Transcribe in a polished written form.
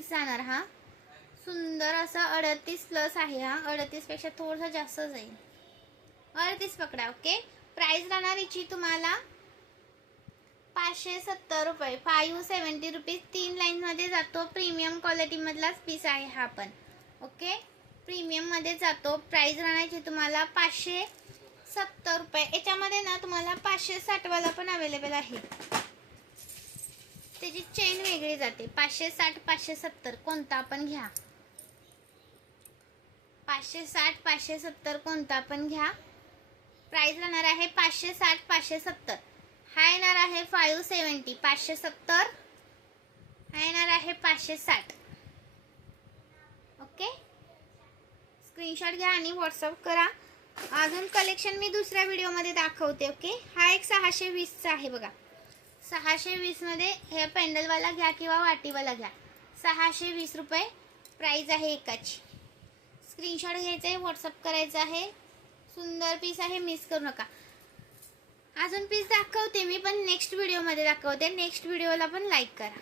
Inch जाणार हा. सुंदर असा 38 प्लस आहे हा. 38 पेक्षा थोडंसं जास्त जाईल. 38 पकडा. ओके. प्राइस राहणार हिची तुम्हाला 570 रुपये. 570 रुपीज. 3 लाईन मध्ये जातो. प्रीमियम क्वालिटी मधलाच पीस आहे हा पण. ओके. प्रीमियम मध्ये जातो. प्राइस राहण्याची तुम्हाला 570 रुपये. याच्यामध्ये ना तुम्हाला 560 वाला पण अवेलेबल आहे. त्याची चेन वेगळी जाते. 560 570 कोणता पण घ्या. 560 570 कोणता पण घ्या. प्राइस राहणार आहे 560 570. हा येणार आहे 570 570. हा येणार आहे 560. ओके. स्क्रीनशॉट घ्या आणि व्हॉट्सअप करा. अजून कलेक्शन मी दुसऱ्या व्हिडिओमध्ये दाखवते. ओके. हा एक 620 चा आहे बघा. 620 मध्ये हे पेंडलवाला घ्या किंवा वाटीवाला घ्या. 620 रुपये प्राइस आहे एकाची. स्क्रीनशॉट घ्यायचा आहे, व्हॉट्सअप करायचा आहे. सुंदर पीस आहे, मिस करू नका. अजून पीस दाखवते मी पण नेक्स्ट व्हिडिओमध्ये दाखवते. नेक्स्ट व्हिडिओला पण लाईक करा.